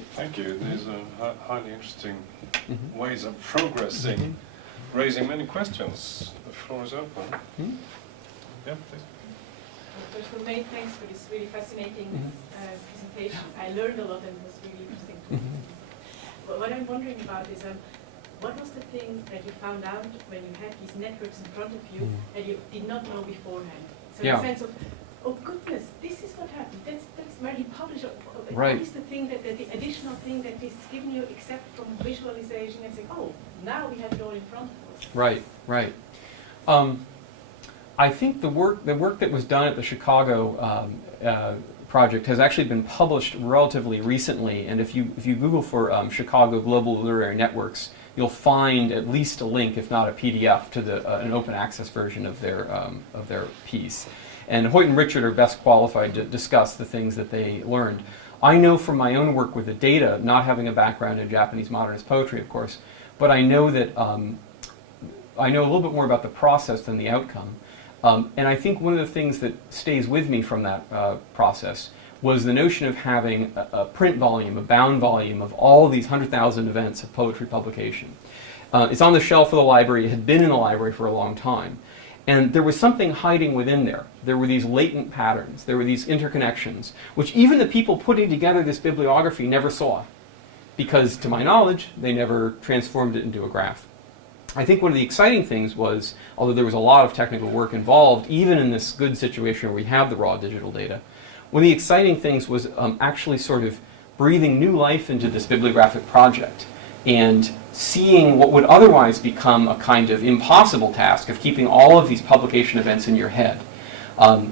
Thank you. These are highly interesting ways of progressing, raising many questions. The floor is open. Yeah, please. First of all, many thanks for this really fascinating presentation. I learned a lot and it was really interesting. But what I'm wondering about is, what was the thing that you found out when you had these networks in front of you that you did not know beforehand? So the sense of, oh goodness, this is what happened. That's where he published. Right. What is the thing that the additional thing that is given you, except from visualization and saying, oh, now we have it all in front of us. Right, right. I think the work that was done at the Chicago project has actually been published relatively recently. And if you Google for Chicago Global Literary Networks, you'll find at least a link, if not a PDF, to an open access version of their piece. And Hoyt and Richard are best qualified to discuss the things that they learned. I know from my own work with the data, not having a background in Japanese modernist poetry, of course, but I know that I know a little bit more about the process than the outcome. And I think one of the things that stays with me from that process was the notion of having a print volume, a bound volume of all these 100,000 events of poetry publication. It's on the shelf of the library. It had been in the library for a long time. And there was something hiding within there. There were these latent patterns. There were these interconnections, which even the people putting together this bibliography never saw, because, to my knowledge, they never transformed it into a graph. I think one of the exciting things was, although there was a lot of technical work involved, even in this good situation where we have the raw digital data, one of the exciting things was actually sort of breathing new life into this bibliographic project and seeing what would otherwise become a kind of impossible task of keeping all of these publication events in your head.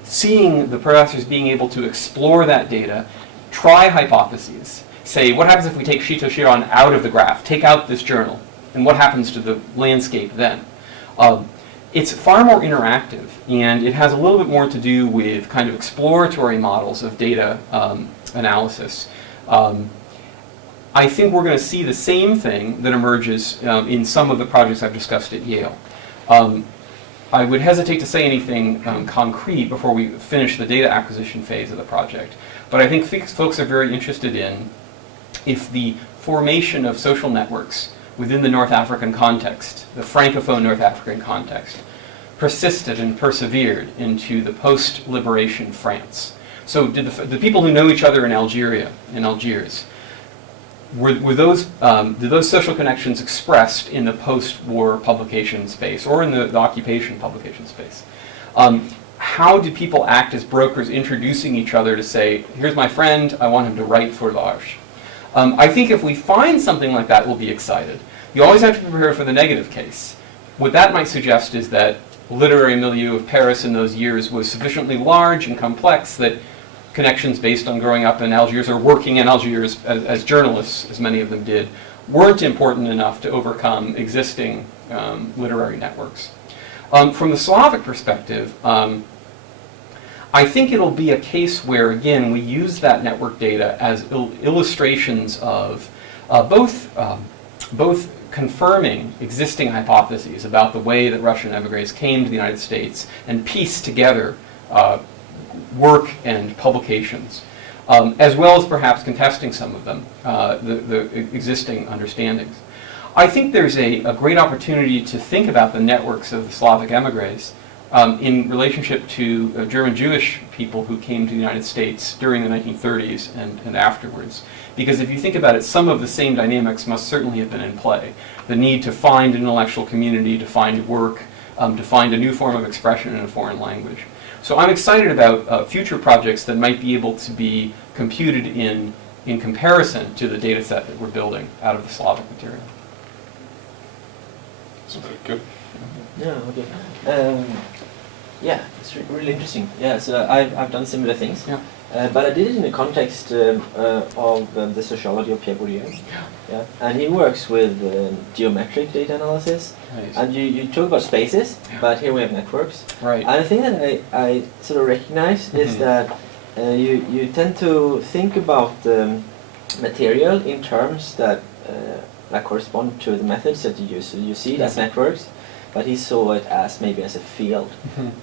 Seeing the professors being able to explore that data, try hypotheses, say, what happens if we take Shito Shiran out of the graph, take out this journal, and what happens to the landscape then? It's far more interactive, and it has a little bit more to do with kind of exploratory models of data analysis. I think we're going to see the same thing that emerges in some of the projects I've discussed at Yale. I would hesitate to say anything concrete before we finish the data acquisition phase of the project, but I think folks are very interested in if the formation of social networks within the North African context, the Francophone North African context, persisted and persevered into the post-liberation France. So did the people who know each other in Algeria, in Algiers, did those social connections expressed in the post-war publication space or in the occupation publication space? How did people act as brokers introducing each other to say, here's my friend, I want him to write for L'Arche? I think if we find something like that, we'll be excited. You always have to prepare for the negative case. What that might suggest is that the literary milieu of Paris in those years was sufficiently large and complex that connections based on growing up in Algiers or working in Algiers as journalists, as many of them did, weren't important enough to overcome existing literary networks. From the Slavic perspective, I think it'll be a case where, again, we use that network data as illustrations of both confirming existing hypotheses about the way that Russian émigrés came to the United States and pieced together work and publications, as well as perhaps contesting some of them, the existing understandings. I think there's a great opportunity to think about the networks of the Slavic émigrés in relationship to German Jewish people who came to the United States during the 1930s and afterwards. Because if you think about it, some of the same dynamics must certainly have been in play. The need to find an intellectual community, to find work, to find a new form of expression in a foreign language. So I'm excited about future projects that might be able to be computed in comparison to the data set that we're building out of the Slavic material. So good. Yeah, okay. Yeah, it's really interesting. Yeah, so I've done similar things. Yeah. But I did it in the context of the sociology of Pierre Bourdieu. Yeah. And he works with geometric data analysis. Nice. And you talk about spaces, but here we have networks. Right. And the thing that I sort of recognize is that you tend to think about material in terms that correspond to the methods that you use. So you see it as networks. but he saw it as maybe as a field,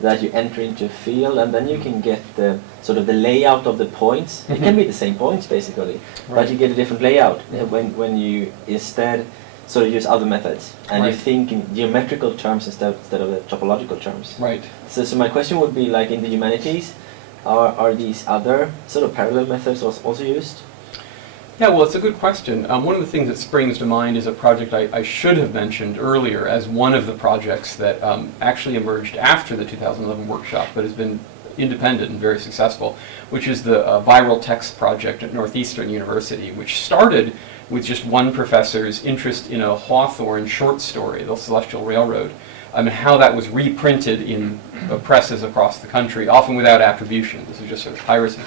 that you enter into a field and then you can get the sort of the layout of the points. It can be the same points basically, but you get a different layout when you instead sort of use other methods and you think in geometrical terms instead of the topological terms. Right. So my question would be, like in the humanities, are these other sort of parallel methods also used? Yeah, well, it's a good question. One of the things that springs to mind is a project I should have mentioned earlier as one of the projects that actually emerged after the 2011 workshop, but has been independent and very successful, which is the Viral Text Project at Northeastern University, which started with just one professor's interest in a Hawthorne short story, The Celestial Railroad, and how that was reprinted in presses across the country, often without attribution. This is just sort of piracy.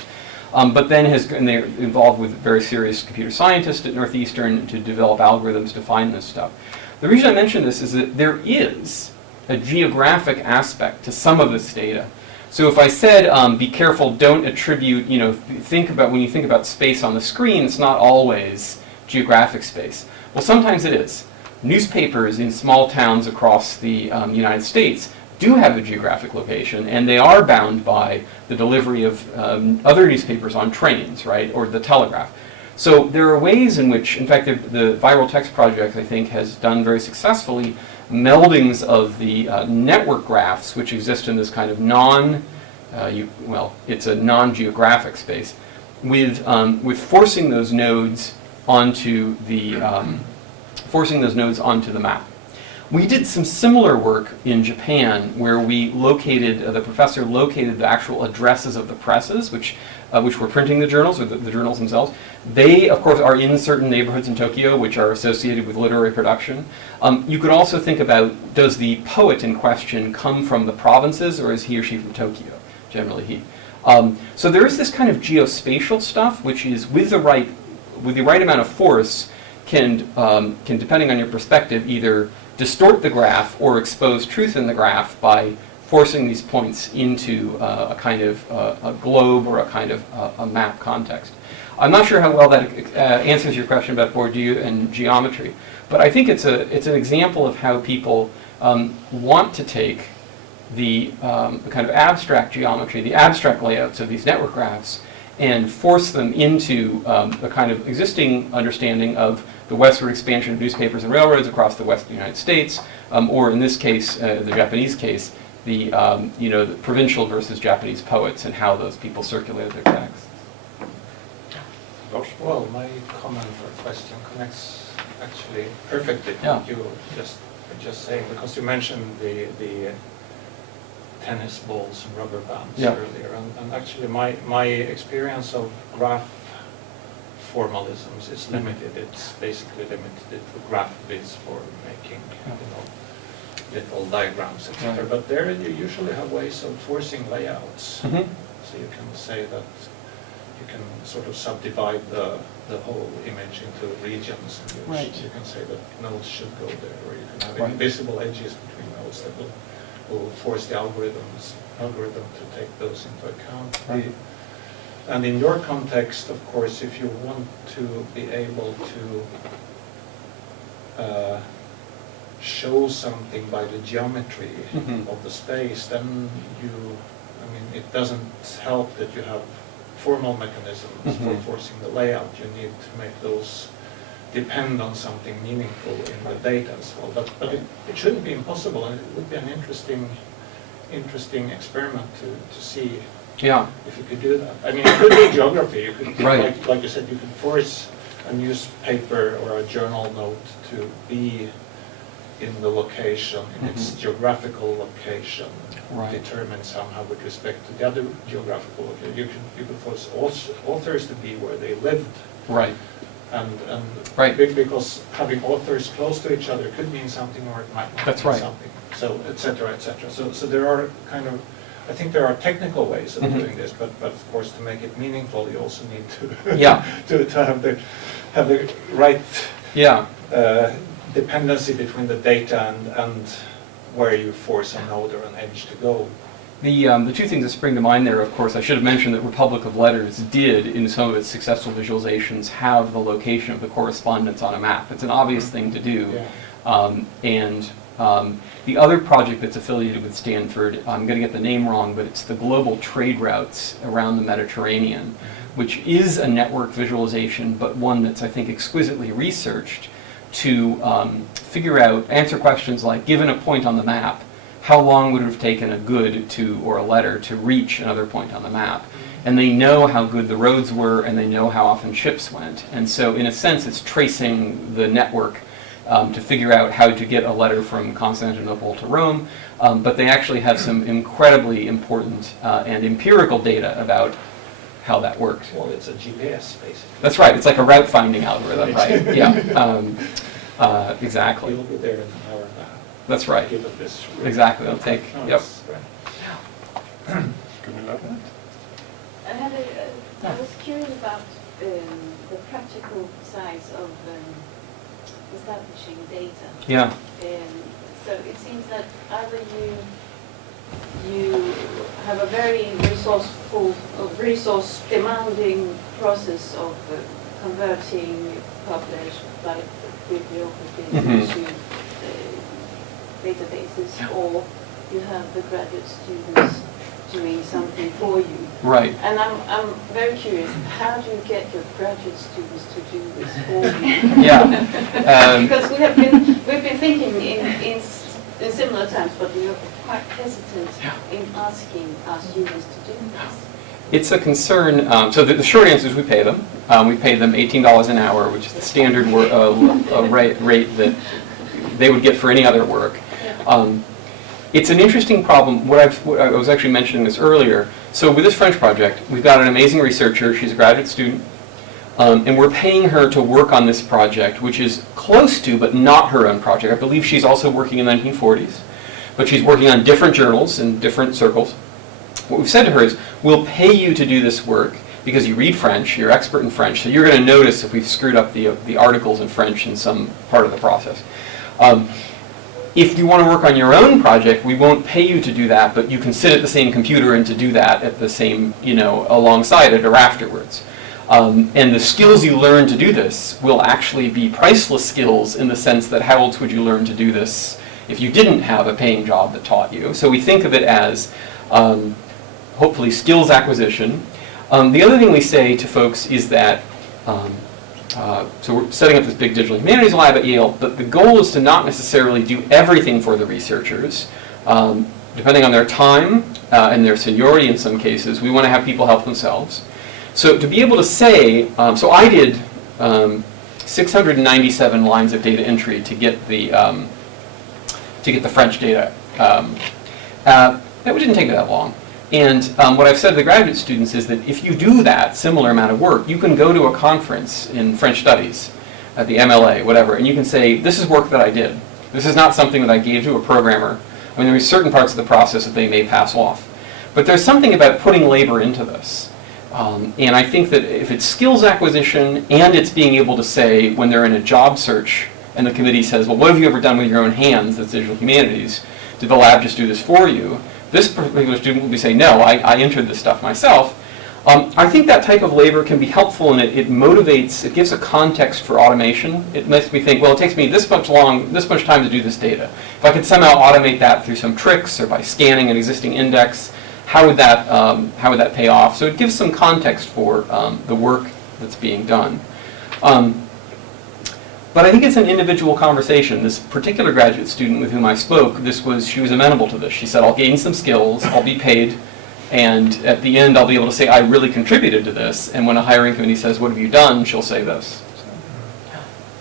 But then and they're involved with very serious computer scientists at Northeastern to develop algorithms to find this stuff. The reason I mention this is that there is a geographic aspect to some of this data. So if I said, be careful, don't attribute, when you think about space on the screen, it's not always geographic space. Well, sometimes it is. Newspapers in small towns across the United States do have a geographic location, and they are bound by the delivery of other newspapers on trains, right, or the telegraph. So there are ways in which, in fact, the Viral Text Project, I think, has done very successfully meldings of the network graphs, which exist in this kind of it's a non-geographic space, with forcing those nodes onto the map. We did some similar work in Japan, where we the professor located the actual addresses of the presses, which were printing the journals, or the journals themselves. They, of course, are in certain neighborhoods in Tokyo, which are associated with literary production. You could also think about, does the poet in question come from the provinces, or is he or she from Tokyo? Generally he. So there is this kind of geospatial stuff, which is, with the right amount of force, can depending on your perspective, either distort the graph or expose truth in the graph by forcing these points into a kind of a globe or a kind of a map context. I'm not sure how well that answers your question about Bourdieu and geometry, but I think it's an example of how people want to take the kind of abstract geometry, the abstract layouts of these network graphs, and force them into a kind of existing understanding of the westward expansion of newspapers and railroads across the western United States, or in this case, the Japanese case, the provincial versus Japanese poets and how those people circulated their texts. Well, my comment or question connects actually perfectly to what you were just saying, because you mentioned the tennis balls and rubber bands earlier, and actually my experience of graph formalisms is limited. It's basically limited to graph viz for making little diagrams, etc. But there you usually have ways of forcing layouts. So you can say that you can sort of subdivide the whole image into regions, in which you can say that nodes should go there, or you can have invisible edges between nodes that will force the algorithm to take those into account. And in your context, of course, if you want to be able to show something by the geometry of the space, then it doesn't help that you have formal mechanisms for forcing the layout. You need to make those depend on something meaningful in the data as well. But it shouldn't be impossible, and it would be an interesting experiment to see if you could do that. I mean, it could be geography. You could, like you said, you could force a newspaper or a journal note to be in the location, in its geographical location, determined somehow with respect to the other geographical location. You could force authors to be where they lived. And because having authors close to each other could mean something, or it might not mean something. So, etc., etc. So there are I think there are technical ways of doing this, but of course, to make it meaningful, you also need to to have the right dependency between the data and where you force a node or an edge to go. The two things that spring to mind there, of course, I should have mentioned that Republic of Letters did, in some of its successful visualizations, have the location of the correspondence on a map. It's an obvious thing to do, and The other project that's affiliated with Stanford, I'm going to get the name wrong, but it's the global trade routes around the Mediterranean, which is a network visualization, but one that's, I think, exquisitely researched to answer questions like, given a point on the map, how long would it have taken a good or a letter to reach another point on the map? And they know how good the roads were, and they know how often ships went. And so, in a sense, it's tracing the network to figure out how to get a letter from Constantinople to Rome, but they actually have some incredibly important and empirical data about how that works. Well, it's a GPS, basically. That's right. It's like a route finding algorithm, right? Yeah. Exactly. You'll be there in an hour and a half. That's right. Give it this route. Exactly. It'll take. No, Yep. it's great. Could we love that? I was curious about the practical sides of establishing data. Yeah. So it seems that either you have a very resource-demanding process of converting published like bibliographies into databases, or you have the graduate students doing something for you. Right. And I'm very curious, how do you get your graduate students to do this for you? Yeah. Because we've been thinking in similar times, but we are quite hesitant in asking our students to do this. It's a concern. So the short answer is we pay them. We pay them $18 an hour, which is the standard rate that they would get for any other work. It's an interesting problem. I was actually mentioning this earlier. So with this French project, we've got an amazing researcher. She's a graduate student. And we're paying her to work on this project, which is close to, but not her own project. I believe she's also working in the 1940s. But she's working on different journals in different circles. What we've said to her is, we'll pay you to do this work because you read French, you're expert in French, so you're going to notice if we've screwed up the articles in French in some part of the process. If you want to work on your own project, we won't pay you to do that, but you can sit at the same computer and to do that at the same, alongside it or afterwards. And the skills you learn to do this will actually be priceless skills in the sense that how else would you learn to do this if you didn't have a paying job that taught you? So we think of it as hopefully skills acquisition. The other thing we say to folks is that so we're setting up this big digital humanities lab at Yale, but the goal is to not necessarily do everything for the researchers. Depending on their time and their seniority in some cases, we want to have people help themselves. So to be able to say, so I did 697 lines of data entry to get the French data. That didn't take me that long. And what I've said to the graduate students is that if you do that similar amount of work, you can go to a conference in French studies at the MLA, whatever, and you can say, this is work that I did. This is not something that I gave to a programmer. I mean, there are certain parts of the process that they may pass off. But there's something about putting labor into this. And I think that if it's skills acquisition and it's being able to say when they're in a job search and the committee says, well, what have you ever done with your own hands that's digital humanities? Did the lab just do this for you? This particular student will be saying, no, I entered this stuff myself. I think that type of labor can be helpful, and it motivates, it gives a context for automation. It makes me think, well, it takes me this much time to do this data. If I could somehow automate that through some tricks or by scanning an existing index, how would that pay off? So it gives some context for the work that's being done. But I think it's an individual conversation. This particular graduate student with whom I spoke, she was amenable to this. She said, I'll gain some skills, I'll be paid, and at the end I'll be able to say I really contributed to this, and when a hiring committee says, what have you done, she'll say this.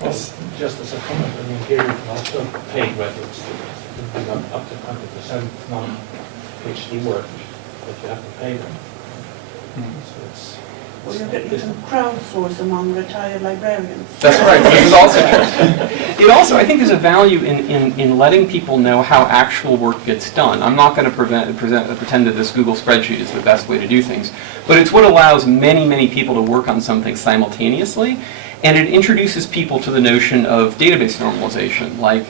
Well, just as a comment, I mean, here you can also pay graduate students. You can have up to 20% non-PhD work, but you have to pay them. So it's... Or you can crowdsource among retired librarians. That's right. This is also true. It also, I think, there's a value in letting people know how actual work gets done. I'm not going to pretend that this Google spreadsheet is the best way to do things, but it's what allows many, many people to work on something simultaneously, and it introduces people to the notion of database normalization. Like,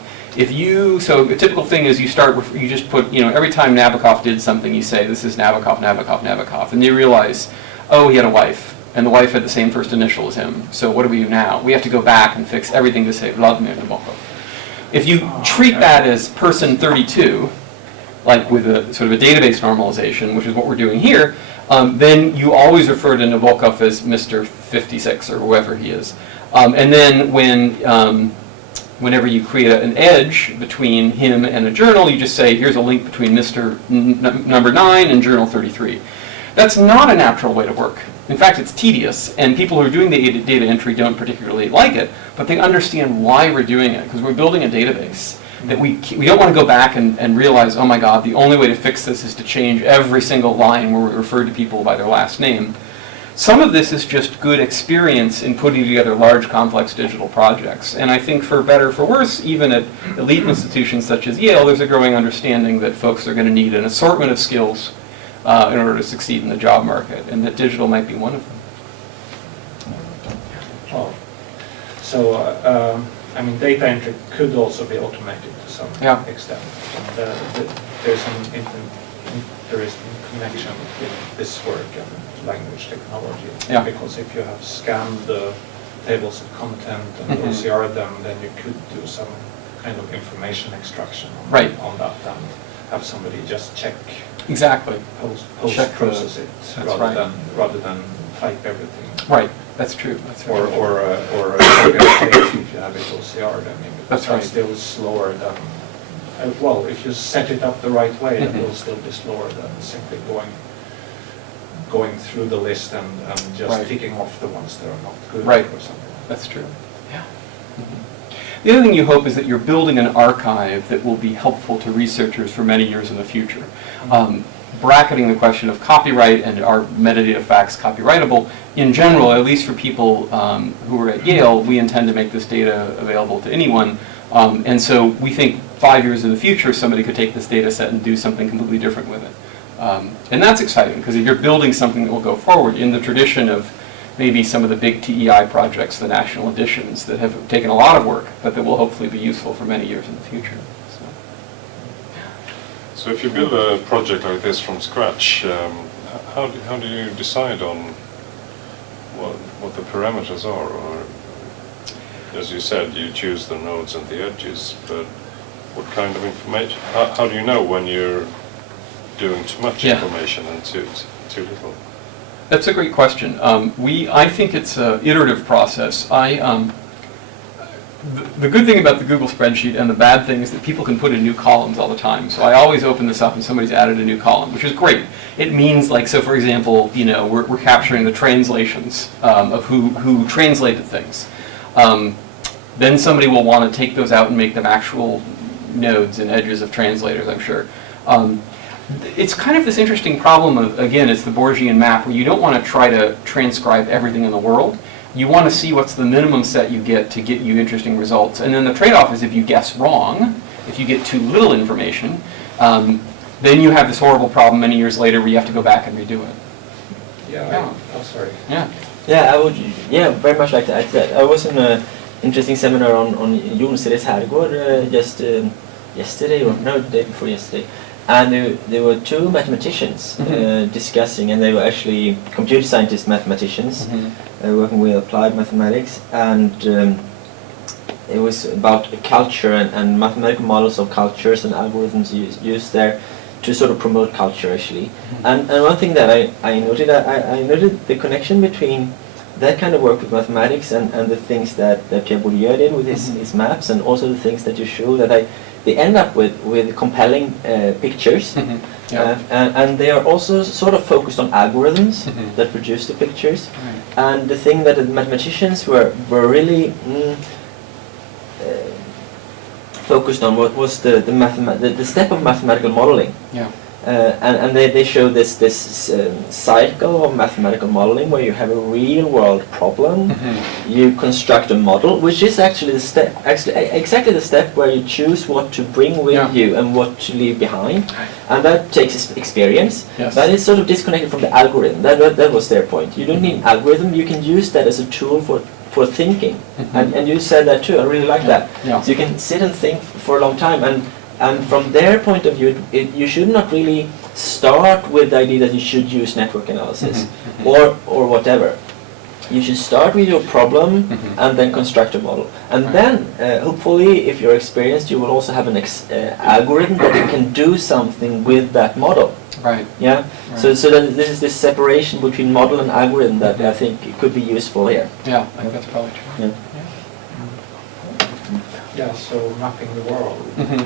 so a typical thing is you just put, every time Nabokov did something, you say, this is Nabokov, Nabokov, Nabokov, and you realize, oh, he had a wife, and the wife had the same first initial as him, so what do we do now? We have to go back and fix everything to say Vladimir Nabokov. If you treat that as person 32, like with a sort of a database normalization, which is what we're doing here, then you always refer to Nabokov as Mr. 56 or whoever he is. And then whenever you create an edge between him and a journal, you just say, here's a link between Mr. number 9 and journal 33. That's not a natural way to work. In fact, it's tedious, and people who are doing the data entry don't particularly like it, but they understand why we're doing it, because we're building a database. That we don't want to go back and realize, oh my God, the only way to fix this is to change every single line where we refer to people by their last name. Some of this is just good experience in putting together large, complex digital projects. And I think for better or for worse, even at elite institutions such as Yale, there's a growing understanding that folks are going to need an assortment of skills in order to succeed in the job market, and that digital might be one of them. Oh. So, I mean, data entry could also be automated to some extent. And, there's an interesting connection between this work and language technology. Yeah. Because if you have scanned the tables of content and OCR them, then you could do some kind of information extraction on that and have somebody just check. Exactly. Post-process it rather than type everything. Right. That's true. That's right. Or a page, if you have it OCR, then that's right. Still slower than. Well, if you set it up the right way, it will still be slower than simply going through the list and just ticking off the ones that are not good or something. That's true. Yeah. The other thing you hope is that you're building an archive that will be helpful to researchers for many years in the future. Bracketing the question of copyright and are metadata facts copyrightable, in general, at least for people who are at Yale, we intend to make this data available to anyone. And so we think 5 years in the future, somebody could take this data set and do something completely different with it. And that's exciting, because if you're building something that will go forward in the tradition of maybe some of the big TEI projects, the national editions, that have taken a lot of work, but that will hopefully be useful for many years in the future. So if you build a project like this from scratch, how do you decide on what the parameters are? Or, as you said, you choose the nodes and the edges, but what kind of information? How do you know when you're doing too much information and too little? That's a great question. I think it's an iterative process. The good thing about the Google spreadsheet and the bad thing is that people can put in new columns all the time. So I always open this up and somebody's added a new column, which is great. It means, like, so for example, we're capturing the translations of who translated things. Then somebody will want to take those out and make them actual nodes and edges of translators, I'm sure. It's kind of this interesting problem of, again, it's the Borgian map, where you don't want to try to transcribe everything in the world. You want to see what's the minimum set you get to get you interesting results. And then the trade-off is if you guess wrong, if you get too little information, then you have this horrible problem many years later where you have to go back and redo it. Sorry. Yeah, I would. Yeah, very much like that. I was in an interesting seminar on Jonseres Herrgård just yesterday, or no, the day before yesterday. And there were two mathematicians discussing, and they were actually computer scientist mathematicians working with applied mathematics, and it was about culture and mathematical models of cultures and algorithms used there to sort of promote culture, actually. And one thing that I noted, I noted the connection between that kind of work with mathematics and the things that Pierre Bourdieu did with his maps, and also the things that you show that they end up with compelling pictures, and they are also sort of focused on algorithms that produce the pictures. And the thing that the mathematicians were really focused on was the step of mathematical modeling. And they show this cycle of mathematical modeling where you have a real world problem, you construct a model, which is actually exactly the step where you choose what to bring with you and what to leave behind, and that takes experience. But it's sort of disconnected from the algorithm. That was their point. You don't need an algorithm. You can use that as a tool for thinking, and you said that too. I really like that. So you can sit and think for a long time, and from their point of view, you should not really start with the idea that you should use network analysis or whatever. You should start with your problem and then construct a model. And then, hopefully, if you're experienced, you will also have an algorithm that you can do something with that model. Right. Yeah. Right. So then this is this separation between model and algorithm that I think could be useful here. Yeah, I think that's probably true. Yeah. Yeah, so mapping the world. And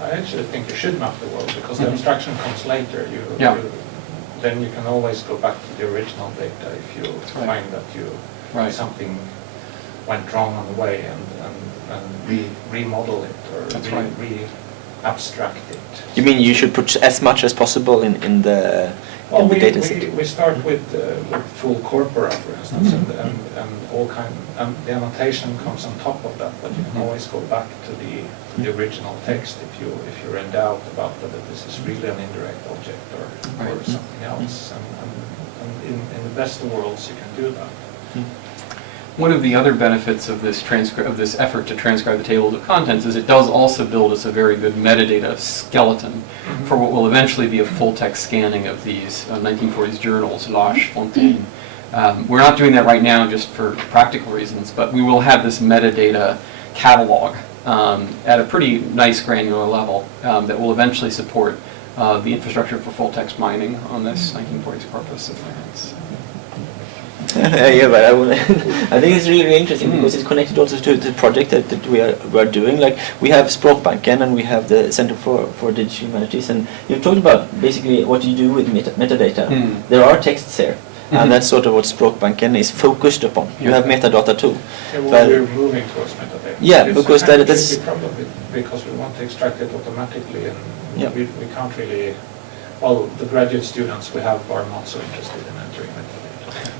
I actually think you should map the world because the abstraction comes later. Then you can always go back to the original data if you find that something went wrong on the way and remodel it or re-abstract it. You mean you should put as much as possible in the data set? We start with full corpora, for instance, and all and the annotation comes on top of that. But you can always go back to the original text if you're in doubt about whether this is really an indirect object or something else. And in the best of worlds, you can do that. One of the other benefits of this effort to transcribe the tables of contents is it does also build us a very good metadata skeleton for what will eventually be a full-text scanning of these 1940s journals, L'Arche, Fontaine. We're not doing that right now just for practical reasons, but we will have this metadata catalog at a pretty nice granular level that will eventually support the infrastructure for full-text mining on this 1940s corpus of France. Yeah, but I think it's really interesting because it's connected also to the project that we are doing. Like we have Språkbanken and we have the Center for Digital Humanities, and you've talked about basically what you do with metadata. There are texts here, and that's sort of what Språkbanken is focused upon. You have metadata too. Yeah, well, we're moving towards metadata. Yeah, it's because that's a problem because we want to extract it automatically, and we can't really. Well, the graduate students we have are not so interested in entering metadata.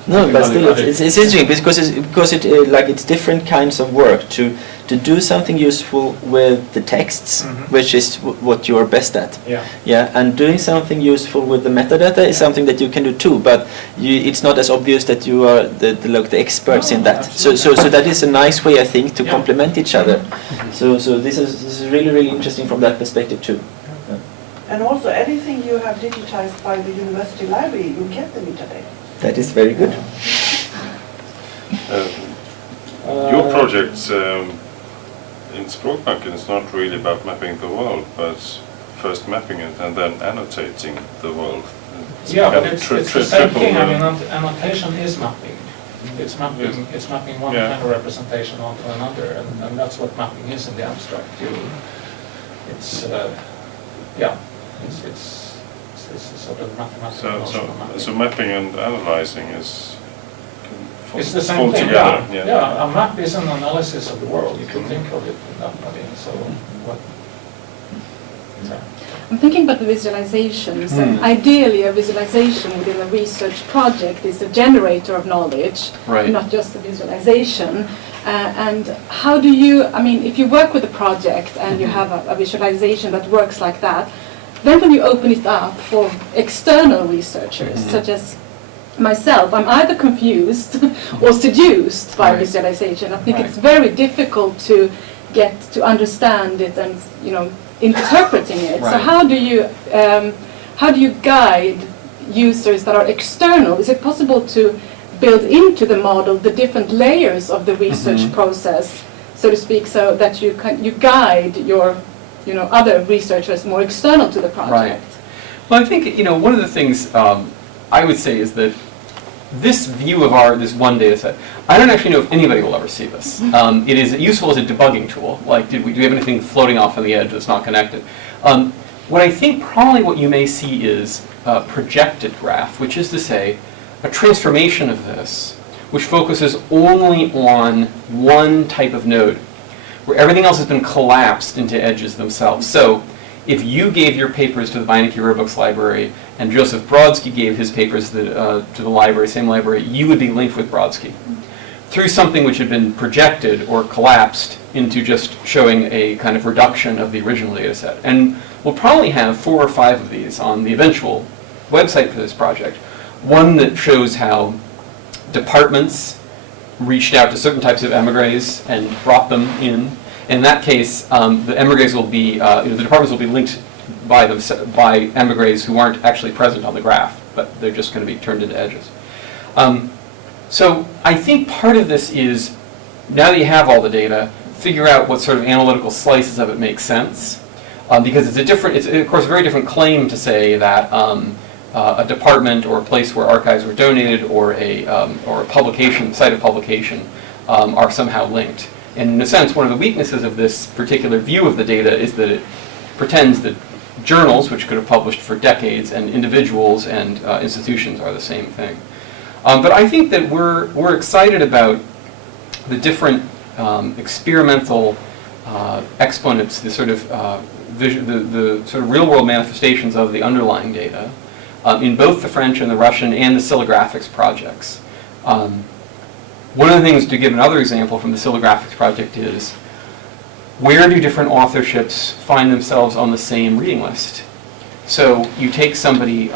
No, but still, it's interesting because it's different kinds of work to do something useful with the texts, which is what you're best at. Yeah, and doing something useful with the metadata is something that you can do too, but it's not as obvious that you are the experts in that. So that is a nice way, I think, to complement each other. So this is really interesting from that perspective too. And also, anything you have digitized by the university library, you get the metadata. That is very good. Your project in Språkbanken is not really about mapping the world, but first mapping it and then annotating the world. But it's the same thing. I mean, annotation is mapping. It's mapping one kind of representation onto another, and that's what mapping is in the abstract. It's sort of mathematical. So mapping and analyzing is it's the same thing. Together. Yeah, a map is an analysis of the world. You can think of it that way. So what? I'm thinking about the visualizations. And ideally, a visualization within a research project is a generator of knowledge, not just a visualization. And how do you? I mean, if you work with a project and you have a visualization that works like that. Then when you open it up for external researchers, such as myself, I'm either confused or seduced by visualization. I think it's very difficult to get to understand it and, interpreting it. So how do you guide users that are external? Is it possible to build into the model the different layers of the research process, so to speak, so that you guide your other researchers more external to the project? Right. Well, I think, one of the things I would say is that this view of this one data set, I don't actually know if anybody will ever see this. It is useful as a debugging tool. Like, do we have anything floating off on the edge that's not connected? What I think probably what you may see is a projected graph, which is to say, a transformation of this, which focuses only on one type of node, where everything else has been collapsed into edges themselves. So if you gave your papers to the Beinecke Rare Books Library and Joseph Brodsky gave his papers to the library, same library, you would be linked with Brodsky through something which had been projected or collapsed into just showing a kind of reduction of the original data set. And we'll probably have 4 or 5 of these on the eventual website for this project. One that shows how departments reached out to certain types of émigrés and brought them in. In that case, the émigrés will be, the departments will be linked by émigrés who aren't actually present on the graph, but they're just going to be turned into edges. So I think part of this is, now that you have all the data, figure out what sort of analytical slices of it make sense. Because it's of course a very different claim to say that a department or a place where archives were donated or a publication, site of publication, are somehow linked. And in a sense, one of the weaknesses of this particular view of the data is that it pretends that journals, which could have published for decades, and individuals and institutions are the same thing. But I think that we're excited about the different experimental exponents, the sort of the sort of real-world manifestations of the underlying data in both the French and the Russian and the Silographics projects. One of the things, to give another example from the Silographics project, is where do different authorships find themselves on the same reading list? So you take somebody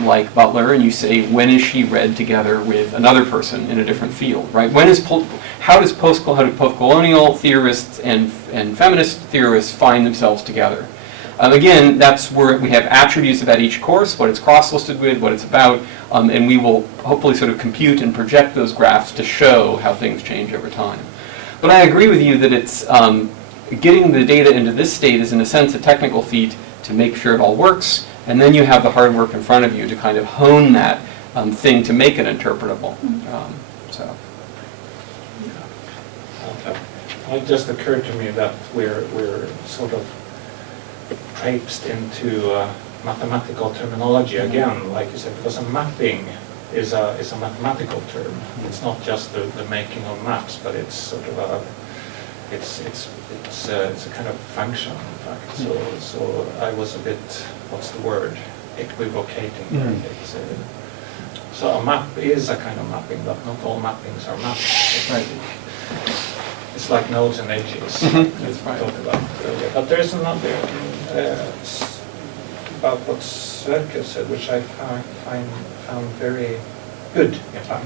like Butler and you say, when is she read together with another person in a different field, right? How do post-colonial theorists and feminist theorists find themselves together? Again, that's where we have attributes about each course, what it's cross-listed with, what it's about, and we will hopefully sort of compute and project those graphs to show how things change over time. But I agree with you that it's getting the data into this state is in a sense a technical feat to make sure it all works, and then you have the hard work in front of you to kind of hone that thing to make it interpretable. So. It just occurred to me that we're sort of traipsed into mathematical terminology again, like you said, because a mapping is a mathematical term. It's not just the making of maps, but it's sort of it's a kind of function, in fact. So I was a bit, what's the word, equivocating. So a map is a kind of mapping, but not all mappings are maps. Right. It's like nodes and edges. That's right. Talked about earlier. But there's another about what Sverker said, which I found very good, in fact.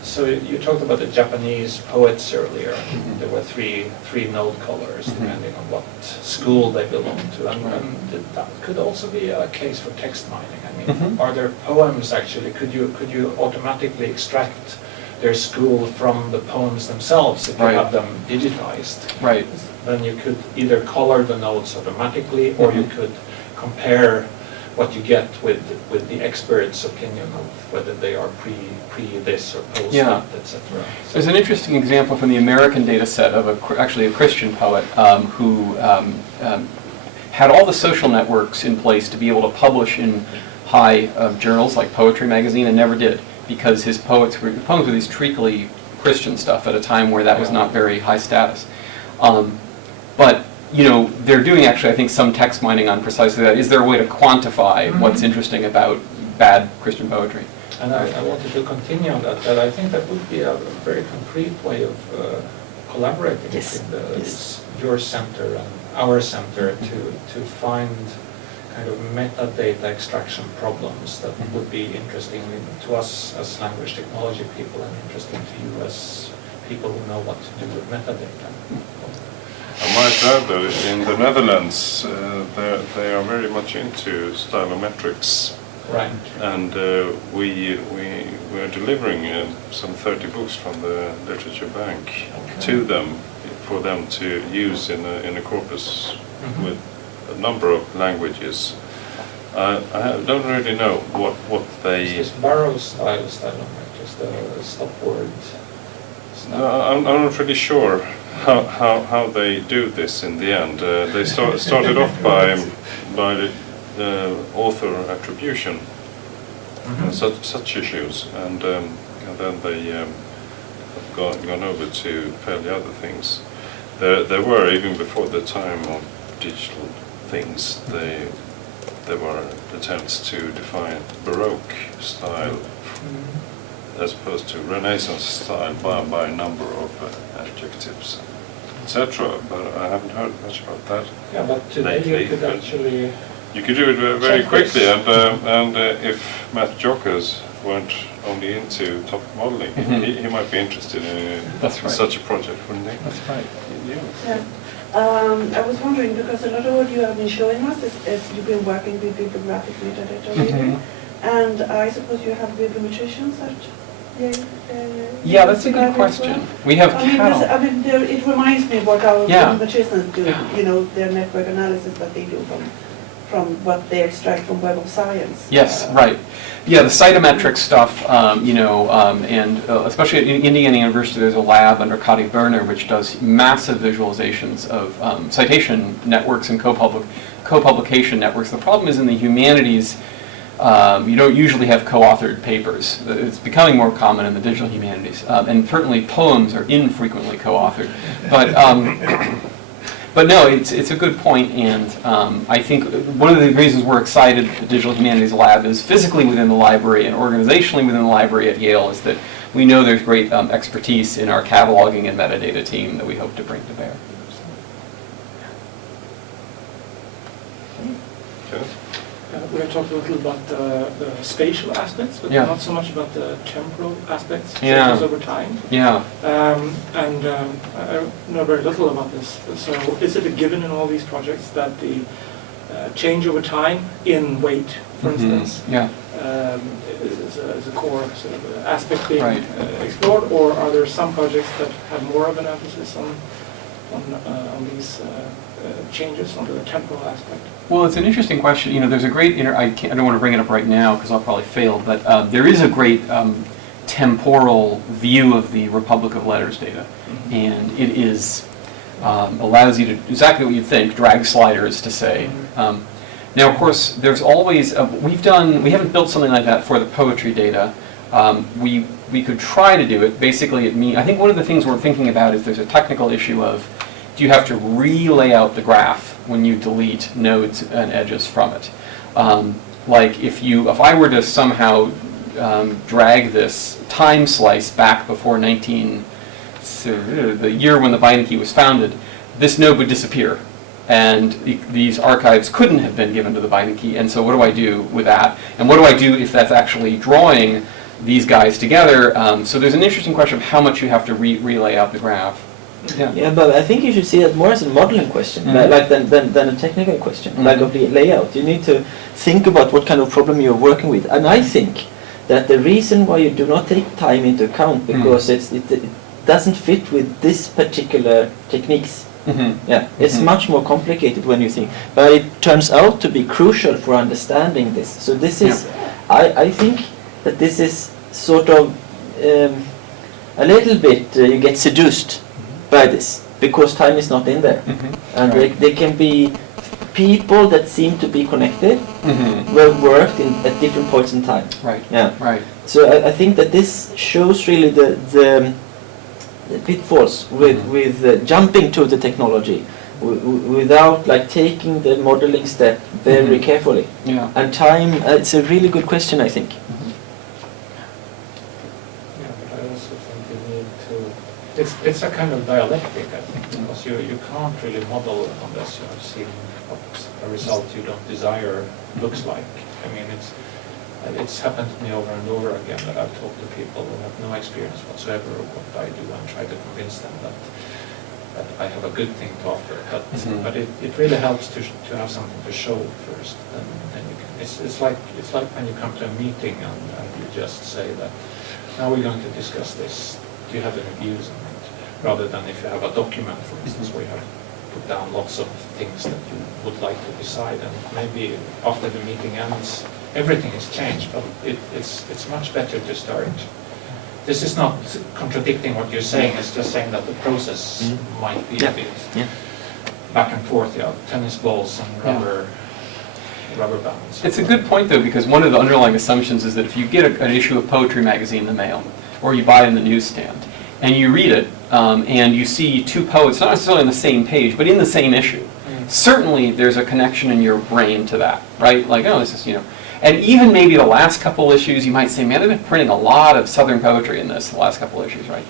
So you talked about the Japanese poets earlier. There were three node colors depending on what school they belonged to, and that could also be a case for text mining. I mean, are there poems actually? Could you automatically extract their school from the poems themselves if you have them digitized? Right. Then you could either color the nodes automatically, or you could compare what you get with the expert's opinion of whether they are pre this or post that, etc. There's an interesting example from the American data set of actually a Christian poet who had all the social networks in place to be able to publish in high journals like Poetry Magazine, and never did, because his poems were these treacly Christian stuff at a time where that was not very high status. But you know, they're doing actually, I think, some text mining on precisely that. Is there a way to quantify what's interesting about bad Christian poetry? And I wanted to continue on that, I think that would be a very concrete way of collaborating between your center and our center to find kind of metadata extraction problems that would be interesting to us as language technology people and interesting to you as people who know what to do with metadata. I might add that in the Netherlands, they are very much into stylometrics. Right. And we are delivering some 30 books from the Literature Bank to them for them to use in a corpus with a number of languages. I don't really know what they... Is this Barrow style stylometrics, the stop word? No, I'm not really sure how they do this in the end. They started off by the author attribution, such issues, and then they have gone over to fairly other things. There were, even before the time of digital things, there were attempts to define Baroque style as opposed to Renaissance style by a number of adjectives, etc. But I haven't heard much about that. Yeah, but today you could actually... You could do it very quickly, and if Matt Jockers weren't only into topic modeling, he might be interested in such a project, wouldn't he? That's right. Yeah. I was wondering, because a lot of what you have been showing us is you've been working with bibliographic metadata reading, and I suppose you have bibliometricians at Yeah, that's a good question. We have cattle. It reminds me what our mathematicians do, Yeah. you know, their network analysis that they do from what they extract from Web of Science. Yes, right. Yeah, the cytometric stuff, and especially at Indiana University, there's a lab under Kati Berner which does massive visualizations of citation networks and co-publication networks. The problem is in the humanities, you don't usually have co-authored papers. It's becoming more common in the digital humanities, and certainly poems are infrequently co-authored. But no, it's a good point, and I think one of the reasons we're excited at the Digital Humanities Lab is physically within the library and organizationally within the library at Yale is that we know there's great expertise in our cataloging and metadata team that we hope to bring to bear. We have talked a little about the spatial aspects, but not so much about the temporal aspects, such as over time. Yeah. I know very little about this. So is it a given in all these projects that the change over time in weight, for instance, is a core sort of aspect being explored, or are there some projects that have more of an emphasis on these changes on the temporal aspect? Well, it's an interesting question. You know, there's a great, I don't want to bring it up right now because I'll probably fail, but there is a great temporal view of the Republic of Letters data. And it is, allows you to, exactly what you think, drag sliders to say. Now, of course, there's always, we haven't built something like that for the poetry data. We could try to do it. Basically, I think one of the things we're thinking about is there's a technical issue of, do you have to re-lay out the graph when you delete nodes and edges from it? Like if I were to somehow drag this time slice back before the year when the Beinecke was founded, this node would disappear. And these archives couldn't have been given to the Beinecke, and so what do I do with that? And what do I do if that's actually drawing these guys together? So there's an interesting question of how much you have to relay out the graph. Yeah, but I think you should see it more as a modeling question, like than a technical question, like of the layout. You need to think about what kind of problem you're working with. And I think that the reason why you do not take time into account, because it doesn't fit with this particular techniques. It's much more complicated when you think. But it turns out to be crucial for understanding this. So this is, I think that this is sort of a little bit, you get seduced by this, because time is not in there. And they can be people that seem to be connected, well worked at different points in time. So I think that this shows really the pitfalls with jumping to the technology without like taking the modeling step very carefully. And time, it's a really good question, I think. It's a kind of dialectic, I think, because you can't really model unless you have seen what a result you don't desire looks like. I mean, it's happened to me over and over again that I've talked to people who have no experience whatsoever of what I do and try to convince them that I have a good thing to offer. But it really helps to have something to show first. And then you can. It's like when you come to a meeting and you just say that now we're going to discuss this. Do you have any views on it? Rather than if you have a document, for instance, where you have put down lots of things that you would like to decide, and maybe after the meeting ends, everything has changed, but it's much better to start. This is not contradicting what you're saying, it's just saying that the process might be a bit back and forth, tennis balls and rubber bands. It's a good point, though, because one of the underlying assumptions is that if you get an issue of Poetry magazine in the mail, or you buy it in the newsstand, and you read it, and you see two poets, not necessarily on the same page, but in the same issue, certainly there's a connection in your brain to that, right? Like, oh, this is, and even maybe the last couple issues, you might say, man, they've been printing a lot of Southern poetry in this, the last couple issues, right?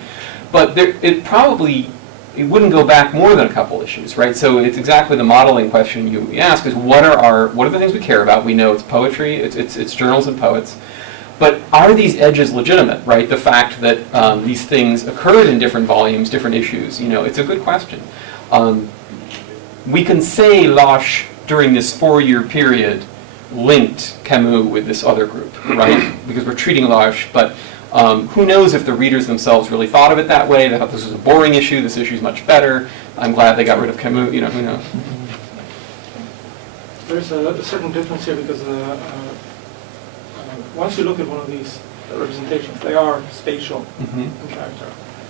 But it wouldn't go back more than a couple issues, right? So it's exactly the modeling question you ask is what are the things we care about? We know it's poetry, it's journals and poets. But are these edges legitimate, right? The fact that these things occurred in different volumes, different issues, it's a good question. We can say L'Arche during this 4-year period linked Camus with this other group, right? Because we're treating L'Arche, but Who knows if the readers themselves really thought of it that way? They thought this was a boring issue. This issue is much better. I'm glad they got rid of Camus. You know, who knows? There's a certain difference here because once you look at one of these representations, they are spatial in character.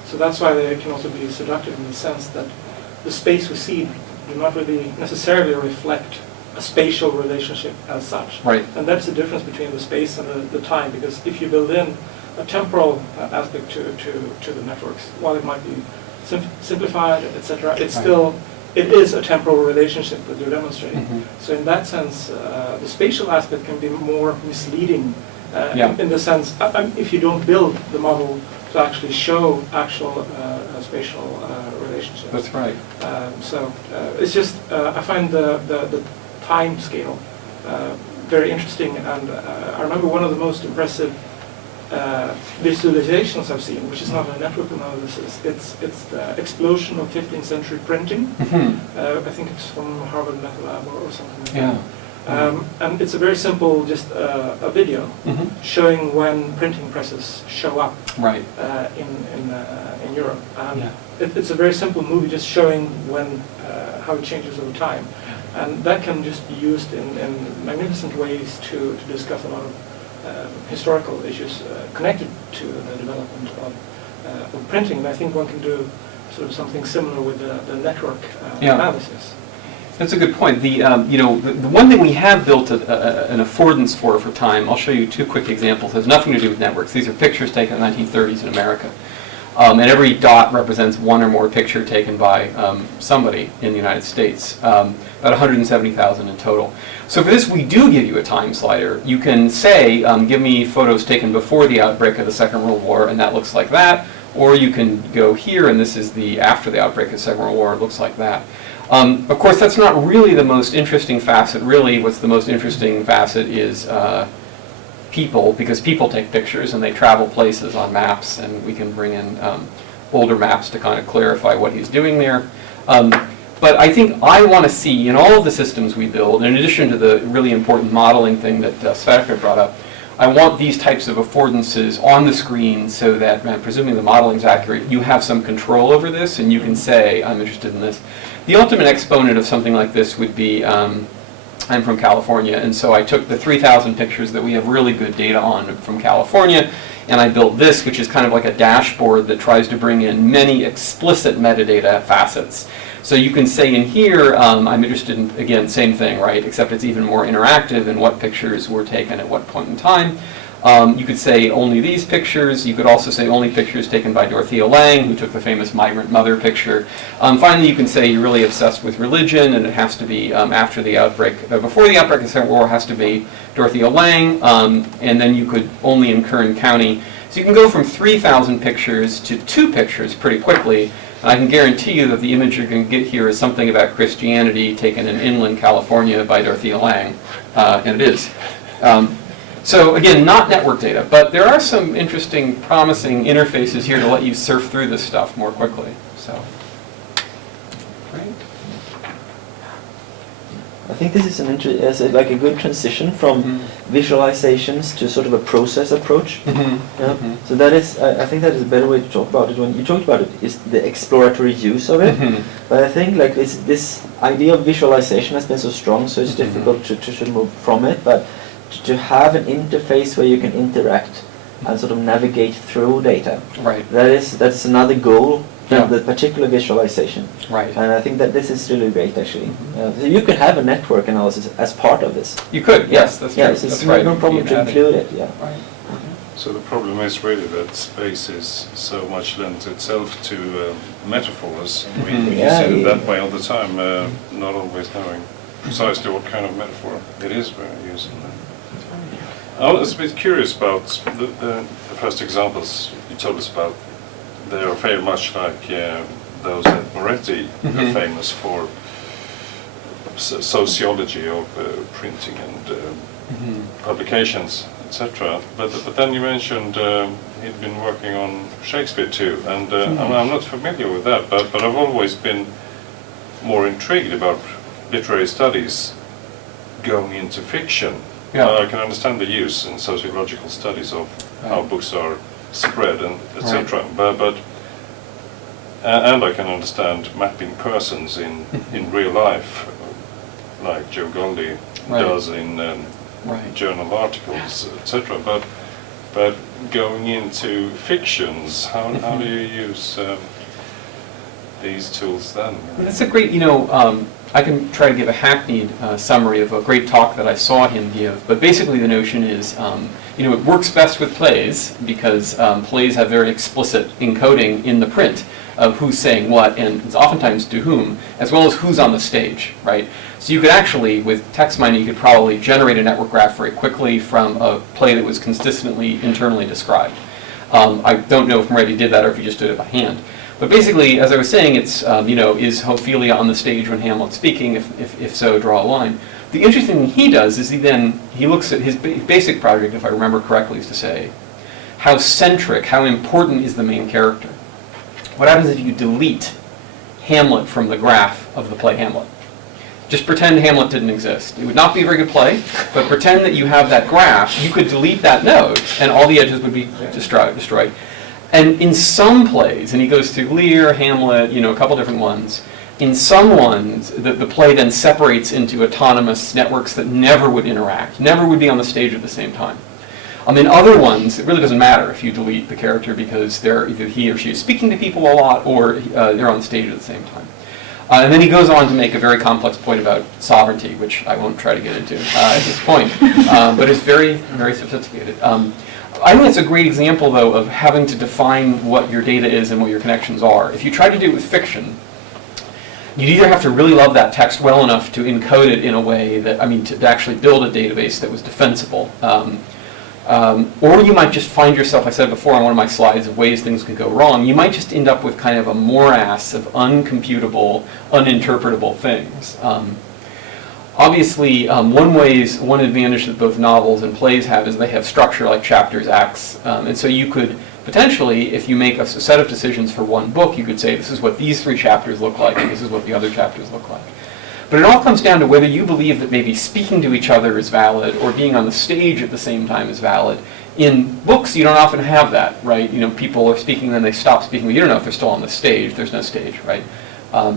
So that's why they can also be seductive in the sense that the space we see do not really necessarily reflect a spatial relationship as such. Right. And that's the difference between the space and the time, because if you build in a temporal aspect to the networks, while it might be simplified, etc., it's still, it is a temporal relationship that you're demonstrating. So in that sense, the spatial aspect can be more misleading in the sense, if you don't build the model to actually show actual spatial relationships. That's right. So it's just, I find the time scale very interesting, and I remember one of the most impressive visualizations I've seen, which is not a network analysis, it's the explosion of 15th century printing. I think it's from Harvard Meta Lab or something like that. And it's a very simple, just a video showing when printing presses show up in Europe. It's a very simple movie just showing when how it changes over time. And that can just be used in magnificent ways to discuss a lot of historical issues connected to the development of printing. And I think one can do sort of something similar with the network analysis. That's a good point. The the one thing we have built an affordance for time. I'll show you two quick examples. It has nothing to do with networks. These are pictures taken in the 1930s in America. And every dot represents one or more picture taken by somebody in the United States, about 170,000 in total. So for this, we do give you a time slider. You can say, give me photos taken before the outbreak of the Second World War, and that looks like that. Or you can go here, and this is the after the outbreak of the Second World War, it looks like that. Of course, that's not really the most interesting facet. Really, what's the most interesting facet is people, because people take pictures and they travel places on maps, and we can bring in older maps to kind of clarify what he's doing there. But I think I want to see in all of the systems we build, in addition to the really important modeling thing that Sverker brought up, I want these types of affordances on the screen so that, presuming the modeling is accurate, you have some control over this and you can say, I'm interested in this. The ultimate exponent of something like this would be, I'm from California, and so I took the 3,000 pictures that we have really good data on from California, and I built this, which is kind of like a dashboard that tries to bring in many explicit metadata facets. So you can say in here, I'm interested in, again, same thing, right, except it's even more interactive in what pictures were taken at what point in time. You could say only these pictures. You could also say only pictures taken by Dorothea Lange, who took the famous migrant mother picture. Finally, you can say you're really obsessed with religion, and it has to be after the outbreak, before the outbreak of the Second World War, it has to be Dorothea Lange, and then you could only in Kern County. So you can go from 3,000 pictures to 2 pictures pretty quickly. And I can guarantee you that the image you're going to get here is something about Christianity taken in inland California by Dorothea Lange, and it is. So again, not network data, but there are some interesting, promising interfaces here to let you surf through this stuff more quickly. So, great. I think this is like a good transition from visualizations to sort of a process approach. So that is, I think that is a better way to talk about it. When you talked about it, is the exploratory use of it. But I think like this idea of visualization has been so strong, so it's difficult to move from it. But to have an interface where you can interact and sort of navigate through data. Right. That's another goal of the particular visualization. Right. And I think that this is really great, actually. So you could have a network analysis as part of this. You could, yes, that's true. Yes, it's no problem to include it. Yeah. Right. So the problem is really that space is so much lent itself to metaphors. We use it that way all the time, not always knowing precisely what kind of metaphor it is we're using. I was a bit curious about the first examples you told us about. They are very much like those that Moretti are famous for, sociology of printing and publications, etc. But then you mentioned he'd been working on Shakespeare too, and I'm not familiar with that, but I've always been more intrigued about literary studies going into fiction. I can understand the use in sociological studies of how books are spread and etc. But and I can understand mapping persons in real life, like Joe Goldie does in journal articles, etc. But going into fictions, how do you use these tools then? That's a great, I can try to give a hackneyed summary of a great talk that I saw him give, but basically the notion is, it works best with plays because plays have very explicit encoding in the print of who's saying what, and it's oftentimes to whom, as well as who's on the stage, right? So you could actually, with text mining, you could probably generate a network graph very quickly from a play that was consistently internally described. I don't know if Moretti did that or if he just did it by hand. But basically, as I was saying, it's, is Ophelia on the stage when Hamlet's speaking? If so, draw a line. The interesting thing he does is he looks at his basic project, if I remember correctly, is to say, how centric, how important is the main character? What happens if you delete Hamlet from the graph of the play Hamlet? Just pretend Hamlet didn't exist. It would not be a very good play, but pretend that you have that graph. You could delete that node, and all the edges would be destroyed. And in some plays, and he goes through Lear, Hamlet, a couple different ones, in some ones, the play then separates into autonomous networks that never would interact, never would be on the stage at the same time. In other ones, it really doesn't matter if you delete the character because either he or she is speaking to people a lot or they're on stage at the same time. And then he goes on to make a very complex point about sovereignty, which I won't try to get into at this point, but it's very, very sophisticated. I think it's a great example, though, of having to define what your data is and what your connections are. If you try to do it with fiction, you'd either have to really love that text well enough to encode it in a way that, to actually build a database that was defensible. Or you might just find yourself, I said before on one of my slides, of ways things could go wrong. You might just end up with kind of a morass of uncomputable, uninterpretable things. Obviously, one advantage that both novels and plays have is they have structure like chapters, acts, and so you could potentially, if you make a set of decisions for one book, you could say this is what these 3 chapters look like, and this is what the other chapters look like. But it all comes down to whether you believe that maybe speaking to each other is valid or being on the stage at the same time is valid. In books, you don't often have that, right? People are speaking, then they stop speaking, but you don't know if they're still on the stage. There's no stage, right?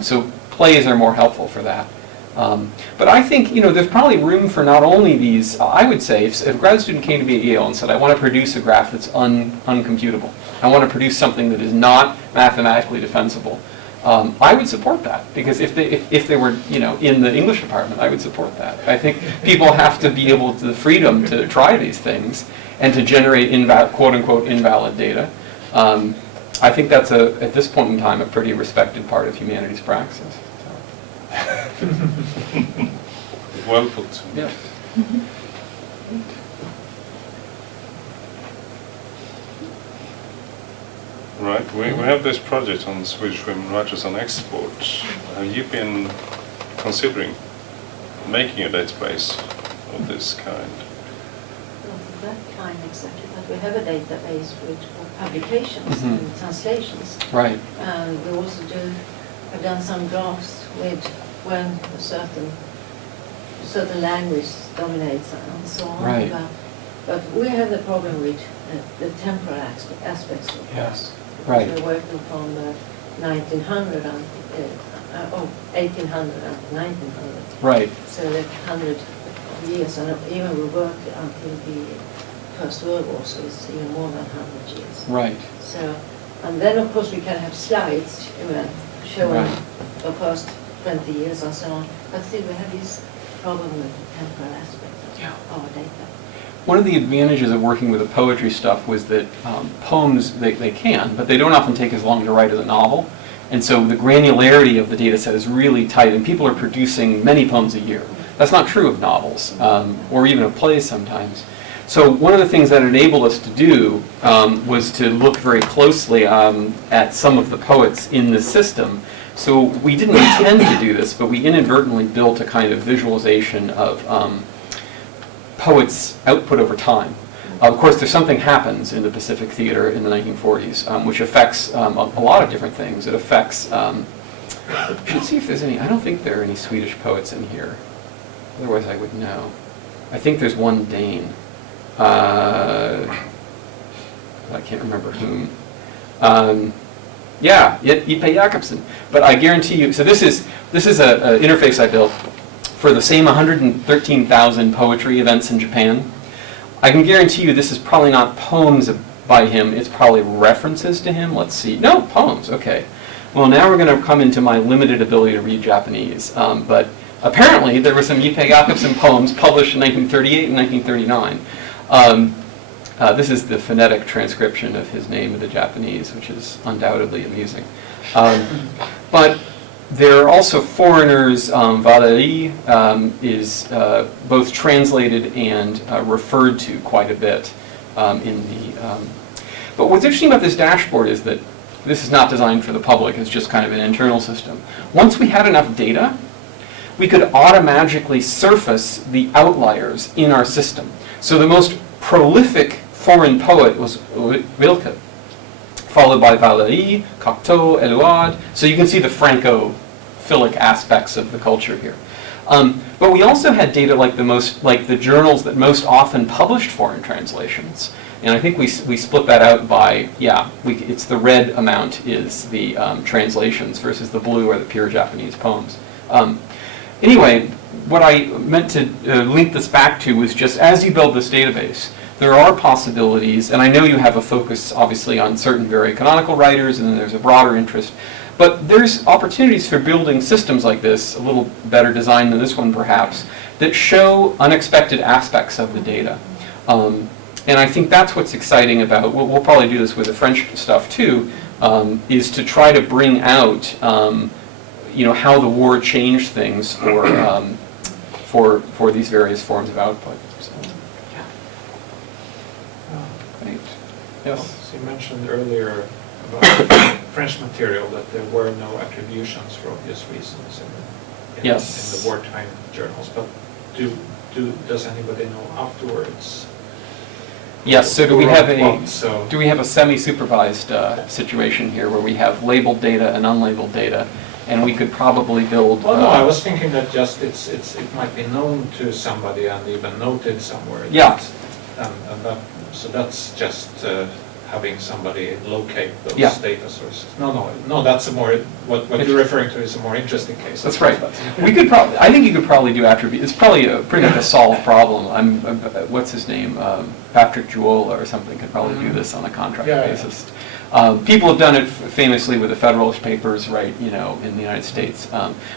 So plays are more helpful for that. But I think, there's probably room for not only these, I would say, if a grad student came to me at Yale and said, I want to produce a graph that's uncomputable, I want to produce something that is not mathematically defensible, I would support that, because if they were, in the English department, I would support that. I think people have to be able to the freedom to try these things and to generate quote-unquote invalid data. I think that's, at this point in time, a pretty respected part of humanities praxis. Well put. Yeah. Right, we have this project on Swedish women writers on export. Have you been considering making a database of this kind? Not of that kind exactly, but we have a database with publications and translations. Right. And we also have done some drafts with when a certain language dominates and so on. Right. But we have the problem with the temporal aspects of this. Right. We're working from 1800 and 1900. Right. So that 100 years, and even we worked until the First World War, so it's even more than 100 years. Right. So, and then of course we can have slides showing the first 20 years and so on, but still we have this problem with the temporal aspect of our data. One of the advantages of working with the poetry stuff was that poems, they can, but they don't often take as long to write as a novel. And so the granularity of the data set is really tight, and people are producing many poems a year. That's not true of novels, or even of plays sometimes. So one of the things that enabled us to do was to look very closely at some of the poets in the system. So we didn't intend to do this, but we inadvertently built a kind of visualization of poets' output over time. Of course, there's something happens in the Pacific Theater in the 1940s, which affects a lot of different things. It affects, we should see if there's any, I don't think there are any Swedish poets in here. Otherwise I would know. I think there's one Dane. but I can't remember whom. Yeah, Ipe Jakobsen. But I guarantee you, so this is an interface I built for the same 113,000 poetry events in Japan. I can guarantee you this is probably not poems by him, it's probably references to him. Let's see. No, poems, okay. Well, now we're going to come into my limited ability to read Japanese. But apparently there were some Ipe Jakobsen poems published in 1938 and 1939. This is the phonetic transcription of his name in the Japanese, which is undoubtedly amusing. But there are also foreigners. Valérie is both translated and referred to quite a bit in the... But what's interesting about this dashboard is that this is not designed for the public, it's just kind of an internal system. Once we had enough data, we could automatically surface the outliers in our system. So the most prolific foreign poet was Rilke, followed by Valéry, Cocteau, Éluard. So you can see the Francophilic aspects of the culture here. But we also had data like the journals that most often published foreign translations. And I think we split that out by, it's the red amount is the translations versus the blue are the pure Japanese poems. Anyway, what I meant to link this back to was just as you build this database, there are possibilities, and I know you have a focus obviously on certain very canonical writers, and then there's a broader interest, but there's opportunities for building systems like this, a little better designed than this one perhaps, that show unexpected aspects of the data. And I think that's what's exciting about, we'll probably do this with the French stuff too, is to try to bring out how the war changed things for these various forms of output. So, yeah. Great. Yes? So you mentioned earlier about French material that there were no attributions for obvious reasons in the wartime journals, but does anybody know afterwards? Yes, so do we have a semi-supervised situation here where we have labeled data and unlabeled data, and we could probably build... Well, no, I was thinking that just it might be known to somebody and even noted somewhere. Yeah. So that's just having somebody locate those Yeah. data sources. No, that's a more, what you're referring to is a more interesting case. That's right. We could probably, I think you could probably do attribute. It's probably pretty much a solved problem. What's his name? Patrick Jewell or something could probably do this on a contract basis. People have done it famously with the Federalist Papers, right, in the United States.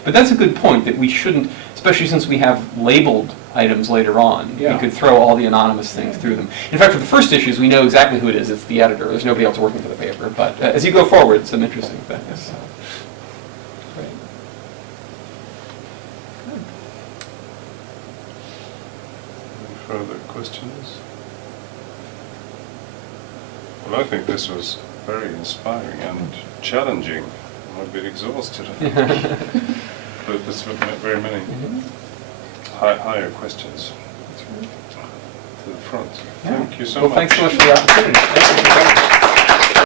But that's a good point, that we shouldn't, especially since we have labeled items later on, we could throw all the anonymous things through them. In fact, for the first issues, we know exactly who it is. It's the editor. There's nobody else working for the paper. But as you go forward, some interesting things. Great. Any further questions? Well, I think this was very inspiring and challenging. I'm a bit exhausted, I think. But there's very many higher questions to the front. Thank you so much. Well, thanks so much for the opportunity. Thank you.